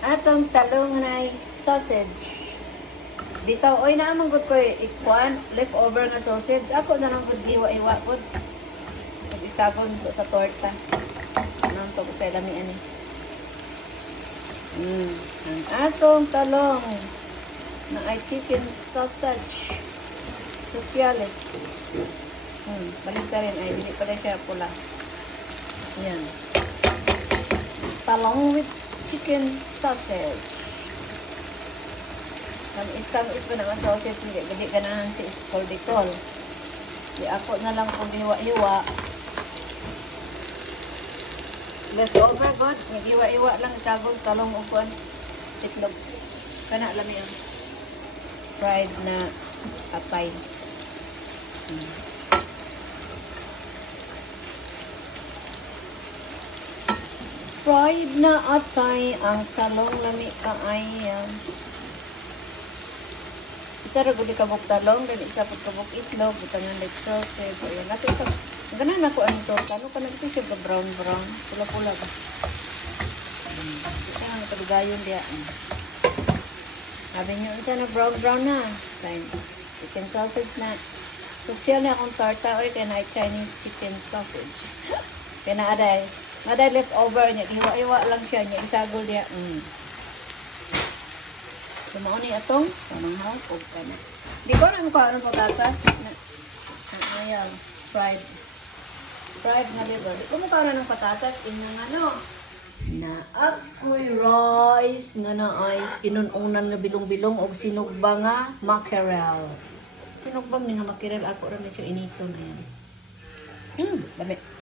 atong talong na sausage. Bitaw, oy naamang gud ko ikuan, leftover nga sausage. Ako na lang gud iwa-iwa pod. Pag-isabon ko sa torta. Anong to ko sa ilami ani. Ang atong talong na ay chicken sausage. Socialis. Balik ka rin ay, hindi pa rin siya pula. Yan. Talong with chicken sausage. Tamis ko naman sausage, hindi ganahan si Ispalditol. Di ako na lang kung hiwa-hiwa. Leftover god, hiwa-hiwa lang sagol, talong upuan, itlog. Kana lami ang fried na atay. Fried na atay ang talong lami kaayam. Isa ra gud kabuk talong, then isa pud kabuk itlog, butangan like sausage. Ayan, nato sa ganan ako ang torta. Ano ka na ito siya brown. Pula-pula ba? Ito ang kadugayon diya. Sabi niyo, ito na brown na. Like, chicken sausage na. Social na akong torta. Or kaya na Chinese chicken sausage. Kaya na aday leftover niya. Iwa-iwa lang siya niya. Isagol diya. So, mauni atong pananghaw o kana. Di ko alam kung anong patatas. Ayan, fried na liver. Di ko mukha ng patatas. Inang ano. Na ako'y rice nga na ay pinununan nga bilong-bilong o sinugba nga mackerel. Sinugbang ni nga mackerel. Ako rin na siya initon. Ayan. Dami.